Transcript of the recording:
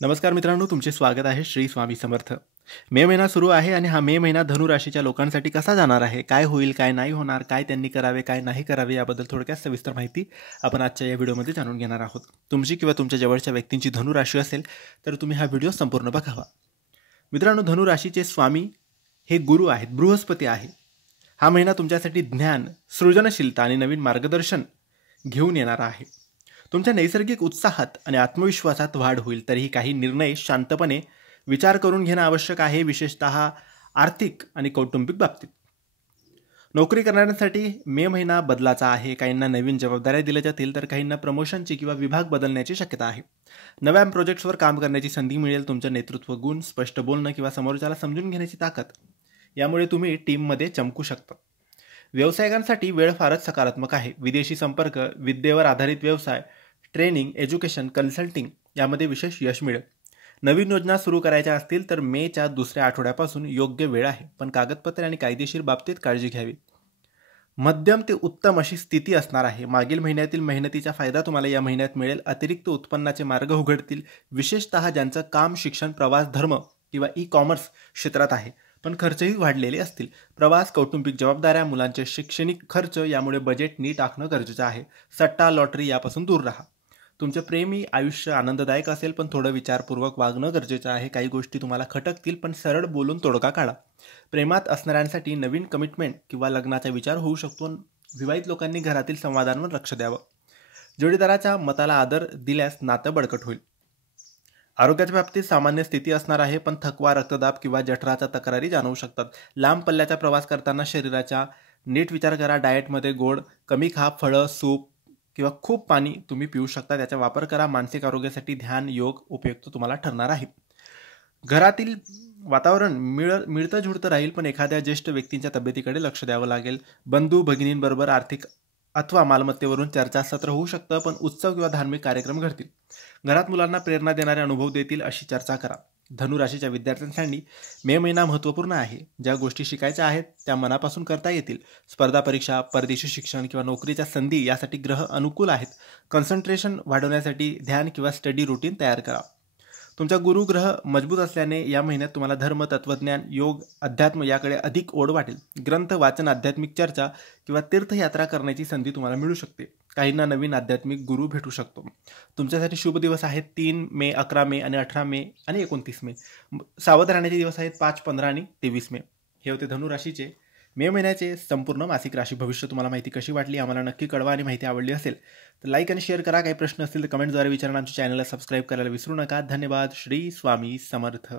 नमस्कार मित्रांनो, तुमचे स्वागत आहे श्री स्वामी समर्थ. मे महिना सुरू आहे आणि हा मे महिना धनु राशीच्या लोकांसाठी कसा जाणार आहे, काय होईल, काय नाही होणार, काय त्यांनी करावे, काय नाही करावे याबद्दल थोडक्यात सविस्तर माहिती आपण आजच्या या व्हिडिओमध्ये जाणून घेणार आहोत. तुमची किंवा तुमच्या जवळच्या व्यक्तींची धनु राशी असेल तर तुम्ही हा व्हिडिओ संपूर्ण बघावा. मित्रांनो, धनु राशीचे स्वामी हे गुरु आहेत, बृहस्पती आहे. हा महिना तुमच्यासाठी ज्ञान, सृजनशीलता आणि नवीन मार्गदर्शन घेऊन येणारा आहे. तुमच्या नैसर्गिक उत्साहात आणि आत्मविश्वासात वाढ होईल. तरीही काही निर्णय शांतपणे विचार करून घेणं आवश्यक आहे, विशेषतः आर्थिक आणि कौटुंबिक बाबतीत. नोकरी करणाऱ्यांसाठी मे महिना बदलाचा आहे. काहींना नवीन जबाबदाऱ्या दिल्या जातील तर काहींना प्रमोशनची किंवा विभाग बदलण्याची शक्यता आहे. नव्या प्रोजेक्ट्सवर काम करण्याची संधी मिळेल. तुमचं नेतृत्व गुण, स्पष्ट बोलणं किंवा समोरच्याला समजून घेण्याची ताकद यामुळे तुम्ही टीममध्ये चमकू शकता. व्यावसायिकांसाठी वेळ फारच सकारात्मक आहे. विदेशी संपर्क, विद्येवर आधारित व्यवसाय, ट्रेनिंग, एज्युकेशन, कन्सल्टिंग यामध्ये विशेष यश मिळेल. नवीन योजना सुरू करायच्या असतील तर मेच्या दुसऱ्या आठवड्यापासून योग्य वेळ आहे, पण कागदपत्रे आणि कायदेशीर बाबतीत काळजी घ्यावी. मध्यम ते उत्तम अशी स्थिती असणार आहे. मागील महिन्यातील मेहनतीचा फायदा तुम्हाला या महिन्यात मिळेल. अतिरिक्त उत्पन्नाचे मार्ग उघडतील, विशेषतः ज्यांचं काम, शिक्षण, प्रवास, धर्म किंवा ई-कॉमर्स क्षेत्रात आहे. पण खर्चही वाढलेले असतील. प्रवास, कौटुंबिक जबाबदाऱ्या, मुलांचे शैक्षणिक खर्च यामुळे बजेट नीट आखणं गरजेचं आहे. सट्टा, लॉटरी यापासून दूर राहा. तुमचं प्रेमी आयुष्य आनंददायक असेल, पण थोडं विचारपूर्वक वागणं गरजेचं आहे. काही गोष्टी तुम्हाला खटकतील, पण सरळ बोलून तोडगा काढा. प्रेमात असणाऱ्यांसाठी नवीन कमिटमेंट किंवा लग्नाचा विचार होऊ शकतो. विवाहित लोकांनी घरातील संवादांवर लक्ष द्यावं. जोडीदाराच्या मताला आदर दिल्यास नातं बळकट होईल. आरोग्याच्या बाबतीत सामान्य स्थिती असणार आहे, पण थकवा, रक्तदाब किंवा जठराच्या तक्रारी जाणवू शकतात. लांब पल्ल्याचा प्रवास करताना शरीराचा नीट विचार करा. डाएटमध्ये गोड कमी खा. फळं, सूप किंवा खूप पाणी तुम्ही पिऊ शकता, त्याचा वापर करा. मानसिक आरोग्यासाठी ध्यान, योग उपयुक्त तुम्हाला ठरणार आहे. घरातील वातावरण मिळतं जुळतं राहील, पण एखाद्या ज्येष्ठ व्यक्तींच्या तब्येतीकडे लक्ष द्यावं लागेल. बंधू भगिनींबरोबर आर्थिक अथवा मालमत्तेवरून चर्चासत्र होऊ शकतं, पण उत्सव किंवा धार्मिक कार्यक्रम घडतील. घरात मुलांना प्रेरणा देणारे अनुभव देतील अशी चर्चा करा. धनु राशीच्या विद्यार्थ्यांसाठी मे महिना महत्त्वपूर्ण आहे. ज्या गोष्टी शिकायच्या आहेत त्या मनापासून करता येतील. स्पर्धा परीक्षा, परदेशी शिक्षण किंवा नोकरीच्या संधी यासाठी ग्रह अनुकूल आहेत. कॉन्सन्ट्रेशन वाढवण्यासाठी ध्यान किंवा स्टडी रुटीन तयार करा. तुमचा गुरुग्रह मजबूत असल्याने या महिन्यात तुम्हाला धर्म, तत्वज्ञान, योग, अध्यात्म याकडे अधिक ओढ वाटेल. ग्रंथ वाचन, आध्यात्मिक चर्चा किंवा तीर्थयात्रा करण्याची संधी तुम्हाला मिळू शकते. काहींना नवीन आध्यात्मिक गुरु भेटू शकतो. तुमच्यासाठी शुभ दिवस आहेत 3 मे, 11 मे आणि 18 मे आणि 29 मे. सावध राहण्याचे दिवस आहेत 5, 15 आणि 23 मे. हे होते धनु राशीचे मे महिन्याचे संपूर्ण मासिक राशी भविष्य. तुम्हाला माहिती कशी वाटली आम्हाला नक्की कळवा, आणि माहिती आवडली असेल तर लाईक आणि शेअर करा. काही प्रश्न असतील तर कमेंटद्वारे विचारा. आमच्या चॅनलला सबस्क्राईब करायला विसरू नका. धन्यवाद. श्री स्वामी समर्थ.